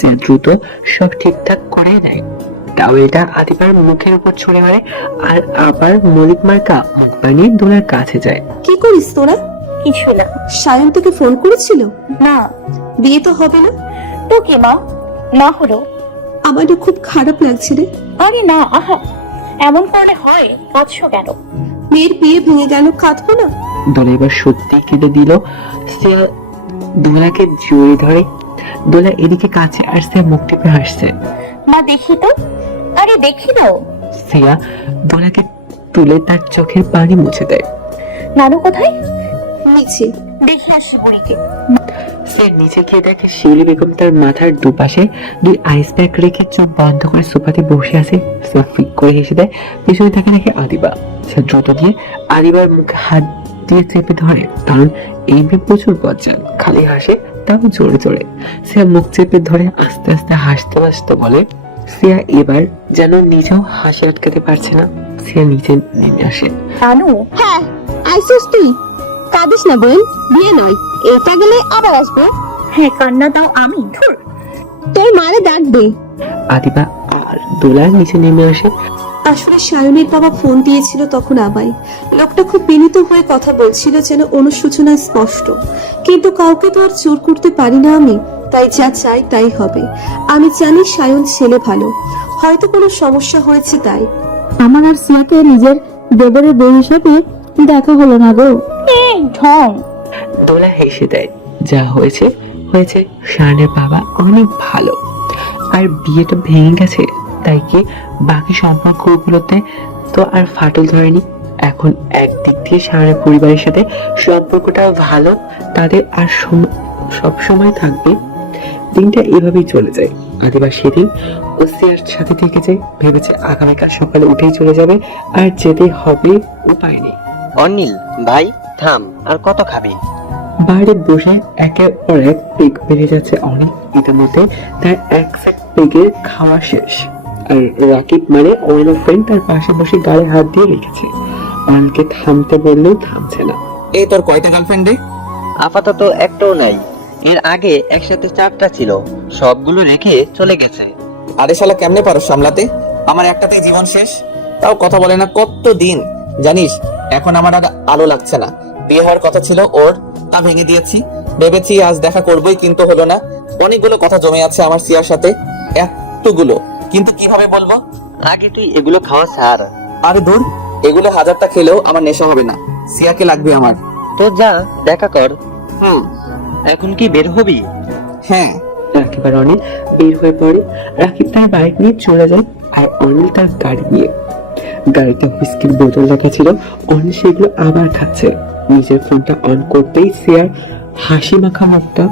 সে দ্রুত সব ঠিকঠাক করে দেয়। টাওয়েলটা আদিবার মুখের উপর ছুঁড়ে মারে আর আবার মলিক মার্কা মুখ বানিয়ে দোলার কাছে যায়। কি করিস তোরা? কিছু না। সায়ন তোকে ফোন করেছিল? না। বিয়ে তো হবে না? তো কি মা, না হলো? আমার না খুব খারাপ লাগছে রে। আরে না, আহা, এমন করলে হয়? কাঁদছো কেন? মেয়ের বিয়ে ভেঙে গেল, কাঁদবো না? দোলা এবার সত্যি কেঁদে দিল। সে দোলাকে জড়িয়ে ধরে। দোলা এদিকে কাছে আসছে, মুখ টিপে হাসছে। মা দেখি তো। আরে দেখি তো। সিয়া দোলাকে তুলে তার চোখের পানি মুছে দেয়। নানু কোথায়? নিচে। দেখে আসি বুড়িকে। সে নিচে গিয়ে দেখে শিউলি বেগম তার মাথার দুপাশে দুই আইস প্যাক রেখে চোখ বন্ধ করে সোফাতে বসে আছে। সে ফিক করে হেসে দেয়। পিছনে থেকে দেখে আদিবা। সে দ্রুত গিয়ে আদিবার মুখে হাত দিয়ে চেপে ধরে, কারণ এই মেয়ে প্রচুর বজ্জান, খালি হাসে তাও জোরে জোরে। সে মুখ চেপে ধরে আস্তে আস্তে হাসতে হাসতে বলে। সিয়া এবার যেন নিজেও হাসি আটকাতে পারছে না। সিয়া নিচে নেমে আসে। নানু। হ্যাঁ, আইসিস তুই? কাঁদিস না বোন, বিয়ে নয়, এটা গেলে আবার আসবো। হ্যাঁ, কান্না দাও আমি। ধুর, তোর মারে ডাকবে। আদিবা আর দোলা নিচে নেমে আসে। আসলে সায়নের বাবা ফোন দিয়েছিল তখন আবাই। লোকটা খুব বিনীত হয়ে কথা বলছিল, যেন অনুশোচনা স্পষ্ট। কিন্তু কাউকে তো আর জোর করতে পারি না আমি, তাই যা চাই তাই হবে। আমি জানি সায়ন ছেলে ভালো, হয়তো কোনো সমস্যা হয়েছে তাই। আমার আর সিয়াকে নিজের দেবরের বউ হিসেবে দেখা হলো না গো। এই ঢং। দোলা হেসে দেয়। যা হয়েছে হয়েছে, শায়নের বাবা অনেক ভালো। আর বিয়েটা ভেঙে গেছে, তাই কি বাকি সম্পর্কগুলোতে তো আর ফাটল ধরেনি। এখন একদিক দিয়ে শায়নের পরিবারের সাথে সম্পর্কটা ভালো, তাদের আর সব সময় থাকবে। দিনটা এভাবেই চলে যায়। আদিবা সেদিন ওসিয়ার সাথে থেকে যায়, ভেবেছে আগামীকাল সকালে উঠেই চলে যাবে, আর যেতে হবে, উপায় নেই। অনিল ভাই থাম, আর কত খাবি? বাইরে বসে একের পর এক পেগ বেড়ে যাচ্ছে অনেক। ইতিমধ্যে তার এক সেট পেগের খাওয়া শেষ। আর রাকিব মানে অনিলের ফ্রেন্ড তার পাশে বসে গায়ে হাত দিয়ে রেখেছে। অনিলকে থামতে বললেও থামছে না। এই তোর কয়টা গার্লফ্রেন্ড রে? আপাতত একটাও নাই। এর আগে একসাথে 4টা ছিল, সবগুলো রেখে চলে গেছে। আরে শালা কেমনে পারো সামলাতে? আমার একটাতেই জীবন শেষ, তাও কথা বলে না কত দিন। জানিস এখন আমার আর আলো লাগছে না। বিয়ে হওয়ার কথা ছিল ওর, তা ভেঙে দিয়েছি। ভেবেছি আজ দেখা করবোই, কিন্তু হলো না। অনেকগুলো কথা জমে আছে আমার সিয়ার সাথে, এতগুলো, কিন্তু কিভাবে বলবো? আগে তুই এগুলো খাওয়া ছাড়। আরে দূর, এগুলো হাজারটা খেলেও আমার নেশা হবে না। সিয়াকে লাগবে আমার। তো যা দেখা কর। হুম। এখন কি বের হবি? হ্যাঁ। রাকিব আর অনিল বের হয়ে পড়ে। রাকিব তার বাইক নিয়ে চলে যায়, আর অনিল তার গাড়ি নিয়ে। গাড়িতে হুইস্কির বোতল রাখা ছিল, অনিল সেগুলো আবার খাচ্ছে। নিজের ফোনটা অন করতেই সিয়ার হাসি মাখা মুখটা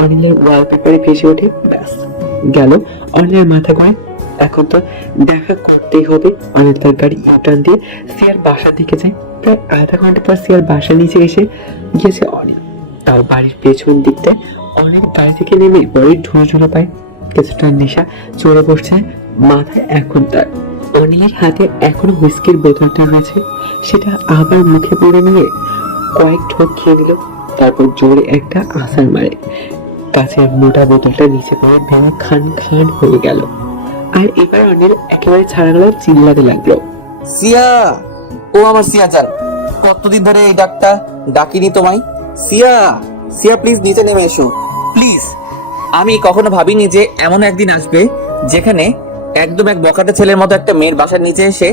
অনিলের ওয়ালপেপারে ভেসে ওঠে। ব্যাস গেল অনিলের মাথা করে। এখন তো দেখা করতেই হবে। অনিল তার গাড়ি ইউটার্ন দিয়ে সিয়ার বাসার দিকে যায়। প্রায় আধা ঘন্টা পর সিয়ার বাসার নিচে এসে গিয়েছে অনিল। তার বাড়ির পেছন দিকটায় অনেক গাড়ি থেকে নেমে বড়ই ঢুলো পায়। কিছুটা নেশা চড়ে বসছে মাথায় এখন তার। অনিলের হাতে এখনো হুইস্কির বোতলটা রয়েছে, সেটা আবার মুখে পড়ে নিয়ে কয়েক ঢোক খেয়ে নিল। তারপর জোরে একটা আছাড় মারে। কাছের মোটা বোতলটা নিচে পড়ে ভেঙে খান খান হয়ে গেল। আর এবার অনিল একেবারে ছাড়া গেল, চিল্লাতে লাগলো, সিয়া, ও আমার সিয়া জান, কতদিন ধরে এই ডাকটা ডাকিনি তোমায়। সিয়া, সিয়া প্লিজ নিচে নেমে এসো প্লিজ। আমি কখনো ভাবিনি যে এমন একদিন আসবে যেখানে একদম এক বখাটে ছেলের মতো একটা মেয়ের বাসার নিচে এসে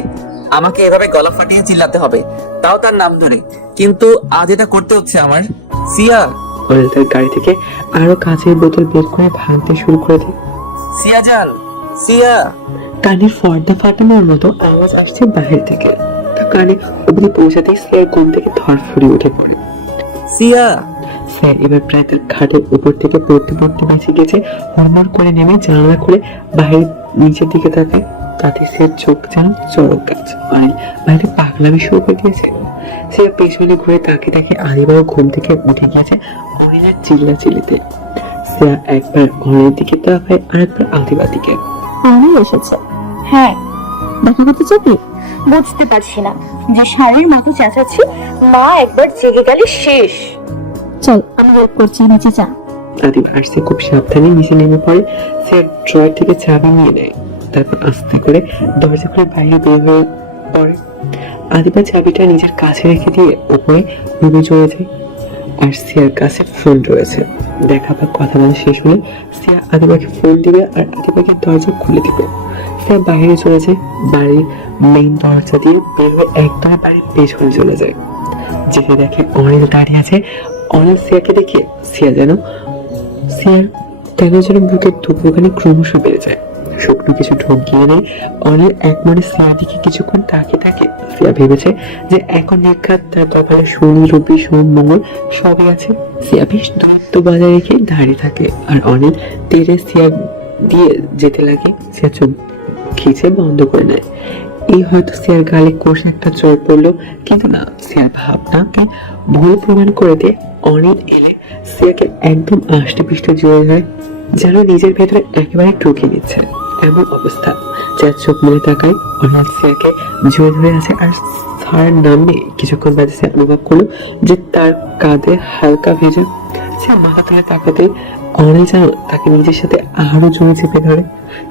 আমাকে এভাবে গলা ফাটিয়ে চিল্লাতে হবে, তাও তার নাম ধরে। কিন্তু আজ এটা করতে হচ্ছে আমার। সিয়া। অনিল তার গাড়ি থেকে আরো কাঁচের বোতল বের করে ভাঙতে শুরু করে দেয়। সিয়া জান, সিয়া। কানে পর্দা ফাটানোর মতো আওয়াজ আসছে বাহির থেকে। তার কানে অবধি পৌঁছাতেই সিয়ার ঘুম থেকে ধরফড়িয়ে উঠে পড়ে। সিয়া। স্যার এবার প্রায় তার খাটের উপর থেকে পড়তে পড়তে বেঁচে গেছে। হড়মড় করে নেমে জানালা খুলে বাইরে নিচের দিকে তাকায়। তাতে সে চোখ যেন চড়ক গাছ। অনিল বাইরে পাগলামি শুরু করে দিয়েছে। সে পেছনে ঘুরে তাকে দেখে আদিবারও ঘুম থেকে উঠে গিয়েছে অনিলের চিল্লা চিল্লিতে। সে একবার অনিলের দিকে তাকায়, আর একবার আদিবার দিকে। অনিল এসেছে, হ্যাঁ। দেখা করতে চাবি? বুঝতে পারছি না যে শাড়ির মতো চেঁচাচ্ছি। মা একবার জেগে গেলে শেষ। চল আমি ওয়েট করছি, নিচে যা। আদিবা আর সিয়া খুব সাবধানে নিচে নেমে পড়ে। সিয়া ড্রয়ার থেকে চাবি নিয়ে নেয়, তারপর আস্তে করে দরজা খুলে বাইরে বের হয়ে পড়ে। আদিবা চাবিটা নিজের কাছে রেখে দিয়ে উপরে রুমে চলে যায়। আর সিয়ার কাছে ফোন রয়েছে। দেখা বা কথা বলা শেষ হলে সিয়া আদিবাকে ফোন দিবে আর আদিবাকে দরজা খুলে দিবে। সিয়া বাইরে চলে যায়, বাড়ির মেইন দরজা দিয়ে বের হয়ে একদম বাড়ির পেছনে চলে যায়। যেতে দেখে অনিল দাঁড়িয়ে আছে। অনিল সিয়াকে দেখে সিয়ার কেন যেন বুকের ধুকপুকানি ক্রমশ বেড়ে যায়। শুকনো কিছু ঢোকিয়ে নেয়। অনিল এক মনে সিয়ার দিকে কিছুক্ষণ তাকিয়ে থাকে। সিয়া ভেবেছে যে এখন নির্ঘাত তার কপালে শনি রবি সোম মঙ্গল সবই আছে। সিয়া বেশ দূরত্ব বজায় রেখে দাঁড়িয়ে থাকে আর অনিল তেরে সিয়া দিয়ে যেতে লাগে। সিয়া চোখ খিচে বন্ধ করে নেয়। এই হয়তো সিয়ার গালে কোষ একটা চোট পড়লো, কিন্তু না, সিয়ার ভাবনাকে ভুল প্রমাণ করে দিয়ে অনিল এলে সিয়াকে একদম আষ্টে পৃষ্ঠে জড়িয়ে ধরে, যেন নিজের ভেতরে একেবারে ঢুকে নিচ্ছে এমন অবস্থা। যার চোখ মেলে তাকায়, অনিল সিয়াকে জড়িয়ে ধরে আছে আর সার নামে কিছুক্ষণ বাদে সে অনুভব করলো যে তার কাঁধে হালকা ভেজা। সে মাথা তুলে তাকাতে অনিল যেন তাকে নিজের সাথে আরো জমে চেপে ধরে।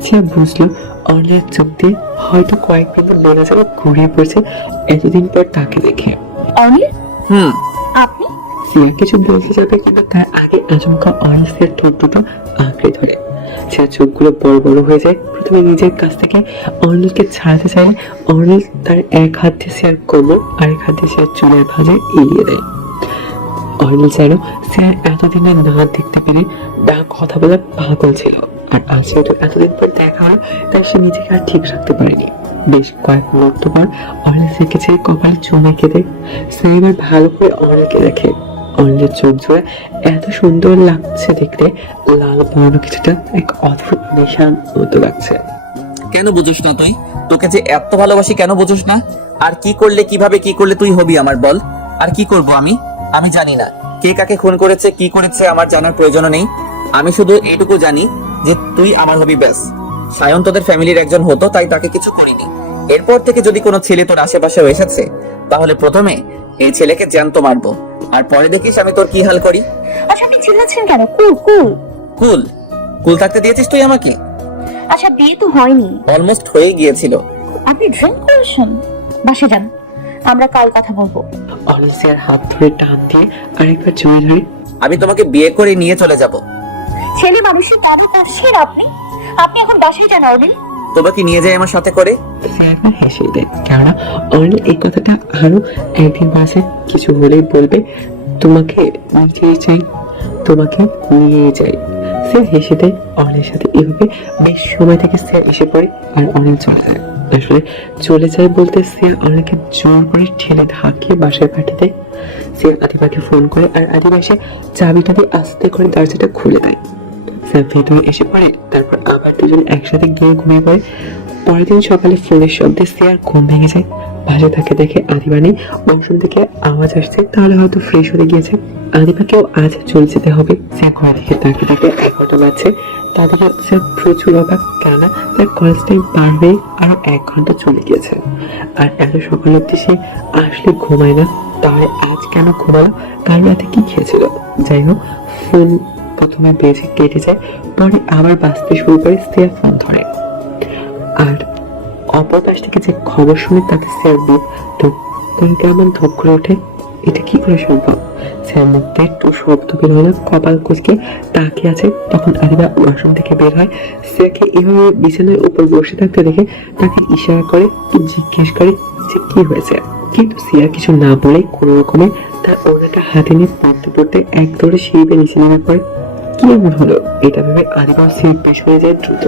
সে বুঝলো অনিলের চোখ দিয়ে হয়তো কয়েক মিনিট মনে যেন ঘুরিয়ে পড়ছে এতদিন পর তাকে দেখে। অনিল, হুম, আপনি? সিয়া কিছু বলতে যাবে, কিন্তু তার আগে আচমকা অনিল সিয়ার ঠোঁট দুটো আঁকড়ে ধরে। সিয়ার চোখগুলো বড় বড় হয়ে যায়। প্রথমে নিজের কাছ থেকে অনিলকে ছাড়াতে চাইলে অনিল তার এক হাত দিয়ে সিয়ার কোমর আরেক হাত দিয়ে সিয়ার চুলের ভাঁজে এড়িয়ে দেয়। অনিল যেন সিয়ার এতদিনে না দেখতে পেরে না কথা বলার পাগল ছিল। আর আজ যেহেতু এতদিন পর দেখা হয়, তাই সে নিজেকে আর ঠিক রাখতে পারেনি। বেশ কয়েক মুহূর্ত পর অনিল সিয়াকে ছেড়ে কপালে চুমে কেঁদে সে এবার ভালো করে অনিলকে দেখে। অনিলের চোখ জোড়া এত সুন্দর লাগছে দেখতে, লাল বর্ণ কিছুটা এক অদ্ভুত নেশার মতো লাগছে। কেন বুঝোস না তুই? তোকে যে এত ভালোবাসি কেন বুঝোস না? আর কি করলে কিভাবে কি করলে তুই হবি আমার বল? আর কি করব আমি জানি না কে কাকে খুন করেছে কি করেছে, আমার জানার প্রয়োজন নেই। আমি শুধু এইটুকু জানি যে তুই আমার হবি, ব্যাস। সায়ন তোদের ফ্যামিলির একজন হতো, তাই তাকে কিছু করিনি। এরপর থেকে যদি কোনো ছেলে তোর আশেপাশে এসেছে, তাহলে প্রথমে এই ছেলেকে জ্যান্ত মারবো, আর পরে দেখিস আমি তোর কি হাল করি। আচ্ছা, আপনি চিল্লাচ্ছেন কেন? কুল কুল কুল কুল থাকতে দিয়েছিস তুই আমাকে? আচ্ছা, বিয়ে তো হয়নি। অলমোস্ট হয়ে গিয়েছিল। আপনি ড্রিঙ্ক করেছেন? বাসে যান, আমরা কাল কথা বলবো। অনিল সিয়ার হাত ধরে টান দিয়ে আরেকবার জড়িয়ে ধরে। আমি তোমাকে বিয়ে করে নিয়ে চলে যাব। ছেলে মানুষের দাদা পাচ্ছেন আপনি? আপনি এখন বাসায় যান অনিল। তোমাকে নিয়ে যাই আমার সাথে করে। সিয়া একবার হেসে দেয়, কেননা অনিল এই কথাটা আরো একদিন বাসে কিছু হলেই বলবে, তোমাকে নিয়ে যাই, তোমাকে নিয়ে যাই। সে হেসে দেয় অনিলের সাথে। এভাবে বেশ সময় থেকে সে এসে পড়ে আর অনিল চলে যায়। আসলে চলে যায় বলতে সে অনিলকে জোর করে ঠেলে ধাক্কিয়ে বাসায় পাঠিয়ে দেয়। সে আদিবাকে ফোন করে আর আদিবা এসে চাবিটা দিয়ে আস্তে করে দরজাটা খুলে দেয়। সে ভেতরে এসে পড়ে, তারপর আবার দুজন একসাথে গিয়ে ঘুমিয়ে পড়ে। পরের দিন সকালে ফোনের শব্দে সে আর ঘুম ভেঙে যায়। বাসে তাকে দেখে আদিবা নেই, ওয়াশরুম থেকে আওয়াজ আসছে, তাহলে হয়তো ফ্রেশ হয়ে গিয়েছে। আদিবাকেও আজ চলে যেতে হবে। সে ঘর থেকে তাকে দেখে 11টা বাজছে। তাদেরকে সে প্রচুর অবাক, কেননা তার কলেজ টাইম পার হয়ে আরো 1 ঘন্টা চলে গিয়েছে। আর এত সকাল অব্দি সে আসলে ঘুমায় না, তাহলে আজ কেন ঘুমালো? কাল রাতে কি খেয়েছিল? যাই হোক, ফোন প্রথমে বেজে কেটে যায়, পরে আবার বাজতে শুরু করে। সিয়া ফোন ধরে আর অপর পাশ থেকে যে খবর শুনে তাকে সিয়ার বুক ধুক করে কেমন ধপ করে ওঠে। এটা কি করে সম্ভব? সিয়ার মুখে একটু শব্দ বের হলো, কপাল কুঁচকে তাকিয়ে আছে। তখন আদিবা ওয়াশরুম থেকে বের হয়। সিয়াকে এভাবে বিছানার উপর বসে থাকতে দেখে তাকে ইশারা করে, জিজ্ঞেস করে যে কি হয়েছে। কিন্তু সিয়া কিছু না বলে কোনো রকমে তার ওনাটা হাতে নিয়ে পড়তে পড়তে এক দৌড়ে সিঁড়িতে নিচে নেমে পড়ে। কি এমন হলো এটা ভেবে আদিবা সিঁড়ি পেশ হয়ে যায় দ্রুত।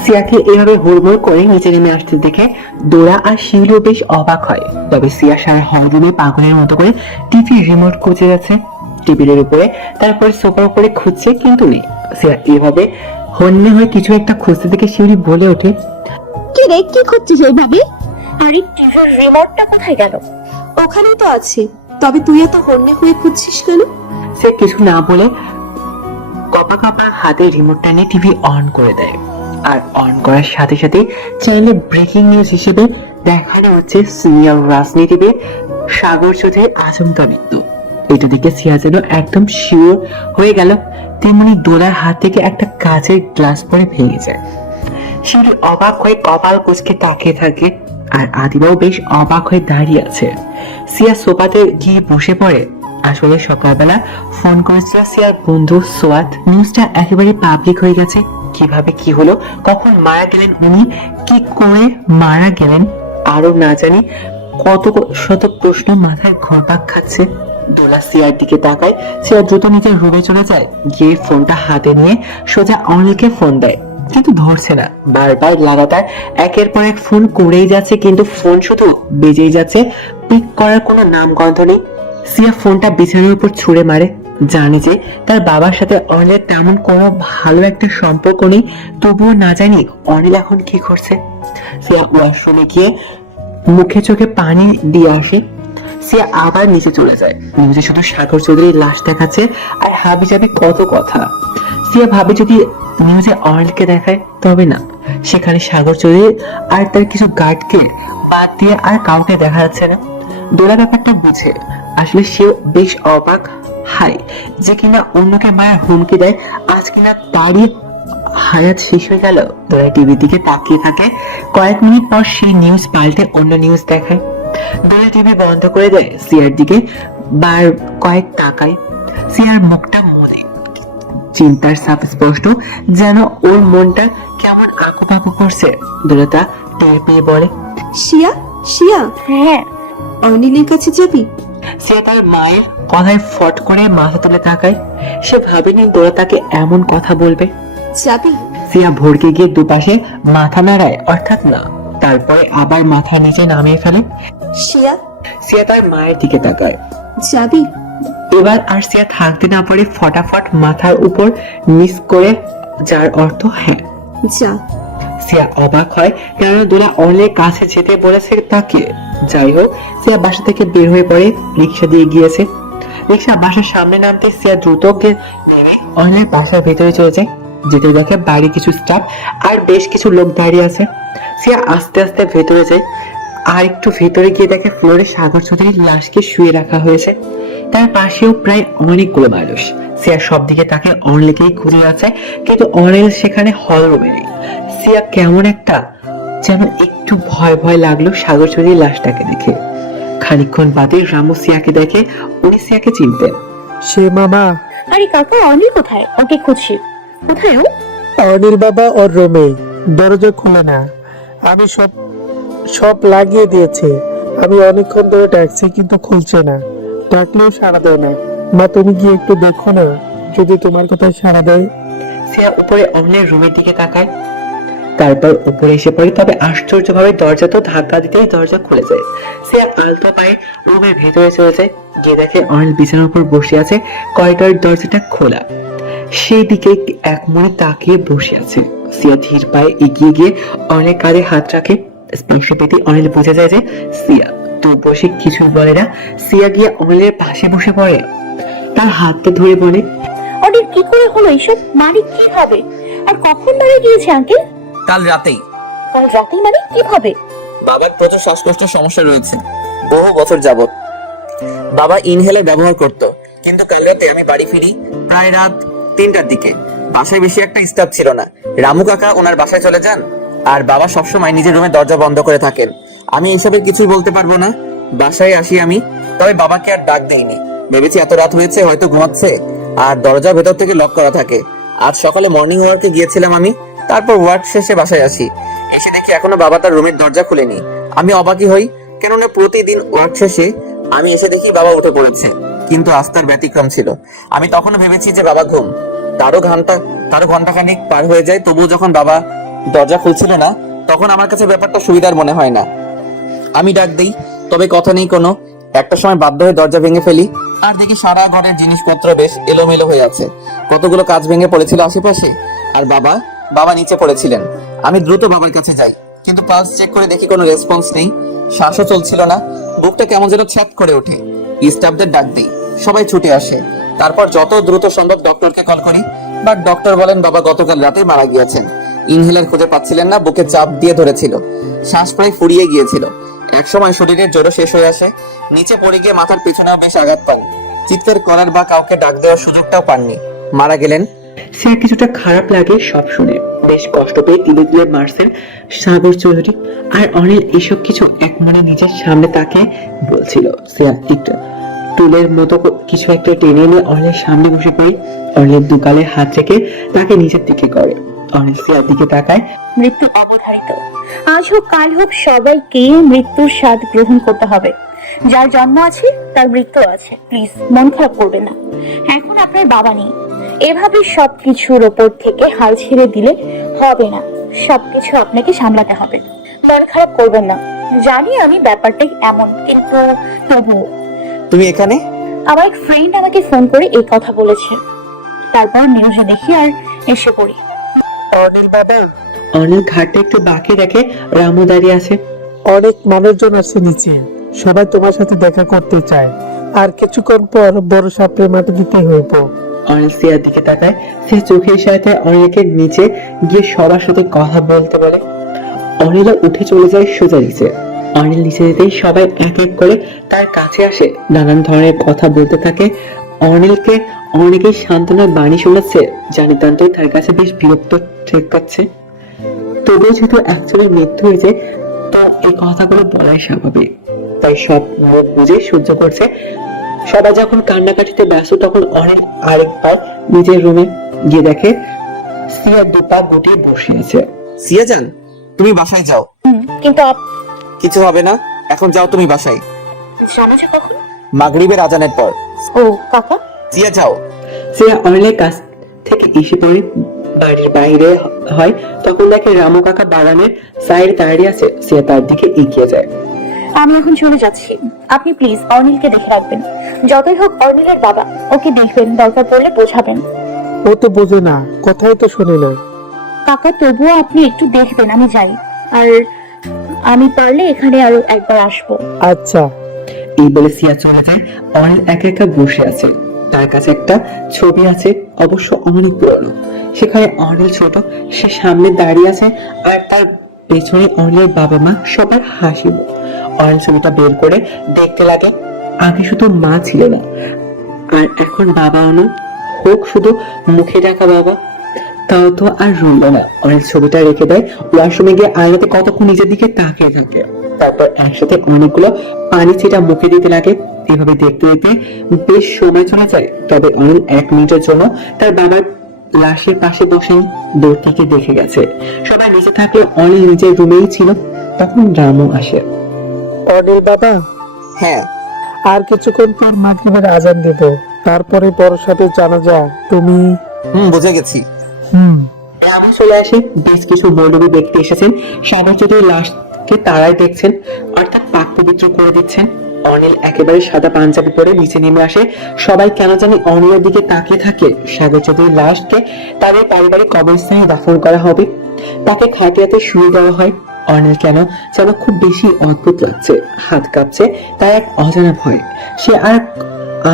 সিয়াকে এভাবে হুড়মুড় করে নিচে নেমে আসতে দেখে দোরা আর শিউলিও বেশ অবাক হয়। তবে সিয়া সারা হলরুমে পাগলের মতো করে টিভি রিমোট খুঁজে যাচ্ছে টেবিলের উপরে, তারপর সোফার উপরে খুঁজছে, কিন্তু নেই। সিয়া এভাবে হন্যে হয়ে কিছু একটা খুঁজতে দেখে শিউলি বলে ওঠে, কি রে, কি খুঁজছিস এইভাবে? আরে টিভির রিমোটটা কোথায় গেল? ওখানেই তো আছে, তবে তুই এত হন্যে হয়ে খুঁজছিস কেন? সে কিছু না বলে কপা কপা হাতে রিমোটটা নিয়ে টিভি অন করে দেয়। আর অন করার সাথে সাথে চ্যানেলে ব্রেকিং নিউজ হিসেবে দেখানো হচ্ছে সিনিয়র রাজনীতিবিদ সাগর চৌধুরীর আচমকা মৃত্যু। এটা দেখে সিয়া যেন একদম শিওর হয়ে গেল। তেমনি দোলার হাত থেকে একটা কাচের গ্লাস পরে ভেঙে যায়। শিউলি অবাক হয়ে কপাল কুঁচকে তাকিয়ে থাকে, আর আদিবাও বেশ অবাক হয়ে দাঁড়িয়ে আছে। সিয়া সোফাতে গিয়ে বসে পড়ে। আসলে সকালবেলা ফোন করেছিল সিয়ার বন্ধু সোয়াত। নিউজটা একেবারে পাবলিক হয়ে গেছে। কিভাবে কি হলো, কখন মারা গেলেন উনি, কি করে মারা গেলেন, আরো না জানি কত শত প্রশ্ন মাথায় ঘুরপাক খাচ্ছে। দোলা সিয়ার দিকে তাকায়। সিয়া দ্রুত নিজের রুমে চলে যায়, গিয়ে ফোনটা হাতে নিয়ে সোজা অনিলকে ফোন দেয়, কিন্তু ধরছে না। বারবার লাগাতার একের পর এক ফোন করেই যাচ্ছে, কিন্তু ফোন শুধু বেজেই যাচ্ছে, পিক করার কোনো নামগন্ধ নেই। সিয়া ফোনটা বিছানার উপর ছুঁড়ে মারে। জানে যে তার বাবার সাথে অনিলের তেমন কোনো ভালো একটা সম্পর্ক নেই, তবুও না জানি অনিল এখন কি করছে। সিয়া ওয়াশরুমে গিয়ে মুখে চোখে পানি দিয়ে আসে। সিয়া আবার নিচে চলে যায়। নিচে শুধু সাগর চৌধুরীর লাশ দেখাচ্ছে আর হাবি যাবে কত কথা। সিয়া ভাবে যদি নিউজে অনিলকে দেখায়, তবে না, সেখানে সাগর চৌধুরী আর তার কিছু গার্ডকে বাদ দিয়ে আর কাউকে দেখা যাচ্ছে না। দোলা ব্যাপারটা বুঝে। আসলে সেও বেশ অবাক। হাই, যে কিনা অন্যকে মায়ের হুমকি দেয়, আজ কিনা তারই হায়াত শেষ হয়ে গেল। দোলা টিভির দিকে তাকিয়ে থাকে। কয়েক মিনিট পর সেই নিউজ পাল্টে অন্য নিউজ দেখায়। দোলা টিভি বন্ধ করে দেয়, সিয়ার দিকে বার কয়েক তাকায়। সিয়ার মুখটা মোড়ে, চিন্তার ছাপ স্পষ্ট, যেন ওর মনটা কেমন আঁকুপাকু করছে। দোলতা টের পেয়ে বলে, শিয়া, শিয়া, হ্যাঁ, অনিলের কাছে যাবি? সে তার মায়ের কথায় ফট করে মাথা তুলে তাকায়। সে ভাবেনি দোলা তাকে এমন কথা বলবে। যাবি? সিয়া ভরকে গিয়ে দুপাশে মাথা নাড়ায়, অর্থাৎ না, তারপরে আবার মাথা নিচে নামিয়ে ফেলে। শিয়া, সিয়া তার মায়ের দিকে তাকায়। যাবি? এবার আর সিয়া থাকতে না পারে ফটাফট মাথার উপর নিচ করে, যার অর্থ হ্যাঁ। যা। সিয়া অবাক হয়, কেননা দোলা অনেক কাছে যেতে বলেছে তাকে। যাই হোক, সিয়া বাসা থেকে বের হয়ে পড়ে। রিক্সা দিয়ে গিয়েছে। রিক্সা বাসার সামনে নামতে সিয়া দ্রুত অনেক বাসার ভেতরে চলে যায়। যেতে দেখে বাইরে কিছু স্টাফ আর বেশ কিছু লোক দাঁড়িয়ে আছে। সিয়া আস্তে আস্তে ভেতরে যায়। আর একটু ভেতরে গিয়ে দেখে ফ্লোরে সাগর চৌধুরীর লাশকে শুয়ে রাখা হয়েছে। তার পাশেও প্রায় অনেকগুলো মানুষ। সিয়া সব দিকে তাকে অনিলকেই খুঁজে আছে, কিন্তু অনিল সেখানে হল রুমে নেই। সিয়া কেমন একটা যেন একটু ভয় ভয় লাগলো সাগর চৌধুরীর লাশটাকে দেখে। খানিকক্ষণ বাদে রামু সিয়াকে দেখে। উনি সিয়াকে চিনতেন। সে মামা, আরে কাকা, অনিল কোথায়? ওকে খুঁজছি। কোথায় ও? অনিল বাবা ওর রুমে, দরজা খুলে না। আমি সব সব লাগিয়ে দিয়েছি। আমি অনেকক্ষণ ধরে ডাকছি কিন্তু খুলছে না, ডাকলেও সাড়া দেয় না। মা, তুমি গিয়ে একটু দেখো না, যদি তোমার কথায় সাড়া দেয়। সিয়া উপরে অনিলের রুমের দিকে তাকায়, তারপর উপরে এসে পড়ে। তবে আশ্চর্যভাবে দরজা তো ধাক্কা দিতেই দরজা খুলে যায়। সিয়া আলতো পায়ে রুমের ভেতরে চলে যায়। গিয়ে দেখে অনিল বিছানার উপর বসে আছে, করিডোরের দরজাটা খোলা। সেই দিকে এক মনে তাকিয়ে বসে আছে। সিয়া ধীর পায়ে এগিয়ে গিয়ে অনেক কাঁধে হাত রাখে। স্পর্শ পেতে অনিল বুঝে যায় যে সিয়া, তো বসে কিছু বলে না। সিয়া গিয়ে অনিলের পাশে বসে পড়ে, তার হাতটা ধরে বলে, অনিল কি করে হলো এইসব? মানে কিভাবে আর কখন মারা গিয়েছে আঙ্কেল? কাল রাতেই। কাল রাতে মানে কিভাবে? বাবার প্রচুর শ্বাসকষ্টের সমস্যা রয়েছে বহু বছর যাবত। বাবা ইনহেলার ব্যবহার করত, কিন্তু কাল রাতে আমি বাড়ি ফিরি প্রায় রাত 3টার দিকে। বাসায় বেশি একটা স্টাফ ছিল না। রামু কাকা ওনার বাসায় চলে যান, আর বাবা সবসময় নিজের রুমে দরজা বন্ধ করে থাকেন। আমি এইসবের কিছুই বলতে পারবো না। বাসায় আসি আমি, তবে বাবাকে আর ডাক দেইনি। ভেবেছি এত রাত হয়েছে হয়তো ঘুমাচ্ছে, আর দরজা ভেতর থেকে লক করা থাকে। আজ সকালে মর্নিং ওয়ার্কে গিয়েছিলাম আমি, তারপর ওয়ার্ক শেষে বাসায় আসি। এসে দেখি এখনো বাবা তার রুমের দরজা খুলেনি। আমি অবাকই হই, কেননা প্রতিদিন ওয়ার্ক শেষে আমি এসে দেখি বাবা উঠে পড়েছে, কিন্তু আজ তার ব্যতিক্রম ছিল। আমি তখনও ভেবেছি যে বাবা ঘুম। তারও ঘন্টাখানেক পার হয়ে যায়, তবুও যখন বাবা দরজা খুলছিল না, তখন আমার কাছে ব্যাপারটা সুবিধার মনে হয় না। আমি ডাক দেই, তবে কথা নেই কোনো। একটা সময় বাধ্য হয়ে দরজা ভেঙে ফেলি, আর দেখি সারা ঘরের জিনিসপত্র বেশ এলোমেলো হয়ে আছে। কতগুলো কাঁচ ভেঙে পড়েছিল আশেপাশে, আর বাবা নিচে পড়েছিলেন। আমি দ্রুত বাবার কাছে যাই, কিন্তু পালস চেক করে দেখি কোনো রেসপন্স নেই। শ্বাসও চলছিল না। বুকটা কেমন যেন ছ্যাত করে ওঠে। স্টাফদের ডাক দিই, সবাই ছুটে আসে। তারপর যত দ্রুত সম্ভব ডক্টরকে কল করি, বাট ডক্টর বলেন বাবা গতকাল রাতে মারা গিয়েছেন। ইনহেলার খুঁজে পাচ্ছিলেন না, বুকে চাপ দিয়ে ধরেছিল, শ্বাস প্রায় ফুরিয়ে গিয়েছিল। একসময় শরীরের জোরও শেষ হয়ে আসে, নিচে পড়ে গিয়ে মাথার পিছনেও বেশ আঘাত পান। চিৎকার করার বা কাউকে ডাক দেওয়ার সুযোগটাও পাননি, মারা গেলেন। সিয়ার কিছুটা খারাপ লাগে সব শুনে। বেশ কষ্ট পেয়ে তিলে তিলে মারছেন সাগর চৌধুরী। আর অনিল এসব কিছু এক মনে নিজের সামনে তাকে বলছিল। সিয়া একটু টুলের মতো কিছু একটা টেনে নিয়ে অনিলের সামনে বসে পড়ে অনিলের দুগালে হাত রেখে তাকে নিজের দিকে করে। অনিল সিয়ার দিকে তাকায়। মৃত্যু অবধারিত। আজ হোক কাল হোক সবাইকে মৃত্যুর স্বাদ গ্রহণ করতে হবে। যার জন্ম আছে তার মৃত্যু আছে। প্লিজ মন খারাপ করবেন না। এখন আপনার বাবা নেই, এভাবে সবকিছুর ওপর থেকে হাল ছেড়ে দিলে হবে না। সবকিছু আপনাকে সামলাতে হবে। মন খারাপ করবেন না। জানি আমি ব্যাপারটাই এমন, কিন্তু তবুও। তুমি এখানে? আমার এক ফ্রেন্ড আমাকে ফোন করে এই কথা বলেছে, তারপর নিউজে দেখি আর এসে পড়ি। অনিল বাবা, অনিল ঘাটটা একটু বাকি রেখে রামু দাঁড়িয়ে আছে। অনেক মানুষজন আসছে নিচে, সবাই তোমার সাথে দেখা করতে চায়। আর কিছুক্ষণ পর বড় সাপড়ে মাটি দিতে হইব। অনিল সিয়ার দিকে তাকায়। সে চোখের সাথে অনিলকে নিচে গিয়ে সবার সাথে কথা বলতে বলে। অনিল উঠে চলে যায় সোজা নিচে। অনিল নিচে যেতেই সবাই এক এক করে তার কাছে আসে, নানান ধরনের কথা বলতে থাকে। অনিলকে অনেকেই সান্ত্বনার বাণী শোনাচ্ছে। জানিতান্ত তার কাছে বেশ বিরক্ত ঠেকাচ্ছে। তবুও যেহেতু একজনের মৃত্যু হয়েছে, তার এই কথাগুলো বলাই স্বাভাবিক। তাই সব মুখ বুঝে সহ্য করছে। সবাই যখন কান্নাকাটিতে ব্যস্ত, তখন অনেক আরেকবার নিজের রুমে গিয়ে দেখে সিয়া দুপা গুটিয়ে বসে আছে। সিয়া যান, তুমি বাসায় যাও। কিন্তু কিছু হবে না, এখন যাও তুমি বাসায়। জানাজা কখন? মাগরিবের আজানের পর। ও কাকা, সিয়া যাও। সিয়া অনিলের কাছ থেকে এসে পড়ে বাড়ির বাইরে হয়। তখন দেখে রামু কাকা বাগানের সাইডে দাঁড়িয়ে আছে। সিয়া তার দিকে এগিয়ে যায়। আমি এখন চলে যাচ্ছি। আপনি প্লিজ অর্নিলকে দেখে রাখবেন। যতই হোক অর্নিলের বাবা, ওকে দেখবেন, দরকার পড়লে বোঝাবেন। ও তো বোঝে না, কথাই তো শোনে না। কাকা তবুও আপনি একটু দেখবেন। আমি যাই, আর আমি পারলে এখানে আরো একবার আসবো। আচ্ছা। এই বলে সিয়া চলে যায়। অনিল একা একা বসে আছে। তার কাছে একটা ছবি আছে, অবশ্য অনেক পুরনো। সেখানে অনিল ছোট, সে সামনে দাঁড়িয়ে আছে, আর তার পেছনে অনিলের বাবা মা, সবার হাসি মুখ। অনিল ছবিটা বের করে দেখতে লাগে। আগে শুধু মা ছিল না, আর এখন বাবা অনল হোক শুধু মুখে ডাকা বাবা, তাও তো আর রইল না। অনিল ছবিটা রেখে দেয়। ওয়াশরুমে গিয়ে আয়নাতে কতক্ষণ নিজের দিকে তাকিয়ে থাকে। তারপর একসাথে অনেকগুলো পানি ছিটা মুখে দিতে লাগে। এভাবে দেখতে দেখতে বেশ সময় চলে যায়। তবে অনিল 1 মিনিটের জন্য তার বাবার লাশের পাশে বসে দূর থেকে দেখে গেছে। সবাই নিচে থাকলে অনিল নিজের রুমেই ছিল। তখন রামু আসে। অনিল বাবা, হ্যাঁ। আর কিছুক্ষণ পর মাগরিবের আজান দেব, তারপরে বড় সাথে জানাজা। তুমি? বুঝে গেছি। রামু চলে আসে। বেশ কিছু মৌলবী ব্যক্তি এসেছেন। সবাই যদি লাশকে তারাই দেখছেন, অর্থাৎ পাক পবিত্র করে দিচ্ছেন। অনিল একেবারে সাদা পাঞ্জাবি পরে নিচে নেমে আসে। সবাই কেন জানি অনিলের দিকে তাকিয়ে থাকে। সাগর চৌধুরীর লাশকে তাদের পারিবারিক কবরস্থানে দাফন করা হবে। তাকে খাটিয়াতে শুয়ে দেওয়া হয়। অনিল কেন যেন খুব বেশি অদ্ভুত লাগছে, হাত কাঁপছে। তার এক অজানা ভয়। সে আর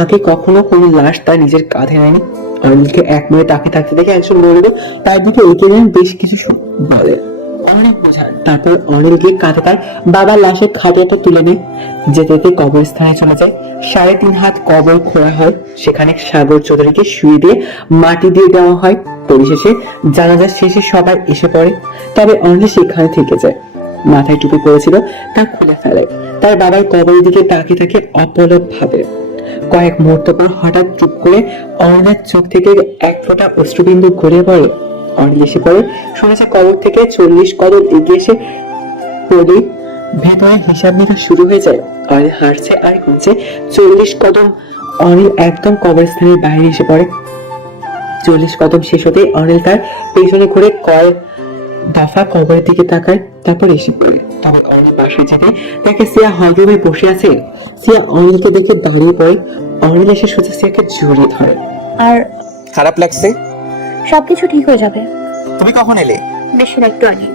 আগে কখনো কোনো লাশ তার নিজের কাঁধে নেয়নি। অনিলকে এক মিনিট তাকিয়ে থাকতে দেখে একজন মহিলা তার দিকে এগিয়ে নিয়ে বেশ কিছু বলে। অনেক বোঝান। তারপর অনিল গিয়ে কাঁধে তার বাবার লাশের খাটিয়াটা তুলে নেয়। যেতে যেতে কবরস্থানে চলে যায়। 3.5 হাত কবর খোঁড়া হয়। সেখানে সাগর চৌধুরীকে শুয়ে দিয়ে মাটি দিয়ে দেওয়া হয়। পরিশেষে জানাজা শেষে সবাই এসে পড়ে। তবে অনিল সেখানে থেকে যায়। মাথায় টুপি পড়েছিল, তা খুলে ফেলে। তার বাবার কবরের দিকে তাকিয়ে থাকে অপলক ভাবে। কয়েক মুহূর্ত পর হঠাৎ চুপ করে অনিলের চোখ থেকে এক ফোঁটা অশ্রুবিন্দু গড়িয়ে পড়ে। অনিল এসে পড়ে শুনেছে কবর থেকে 40 কদম এগিয়ে এসে পড়ে ভেতরে হিসাব নিকাশ শুরু হয়ে যায়। অনিল হাঁটছে আর গুনছে 40 কদম। অনিল একদম কবরস্থানের বাইরে এসে পড়ে। 40 কদম শেষ হতেই অনিল তার পেছনে ঘুরে কয়েক দফা কবরের দিকে তাকায়, তারপর এসে পড়ে। তবে অনিল বাসায় যেতে দেখে সিয়া হলরুমে বসে আছে। সিয়া অনিলকে দেখে দাঁড়িয়ে পড়ে। অনিল এসে সোজা সিয়াকে জড়িয়ে ধরে। আর খারাপ লাগছে? সবকিছু ঠিক হয়ে যাবে। তুমি কখন এলে? বেশি না, একটু আগে।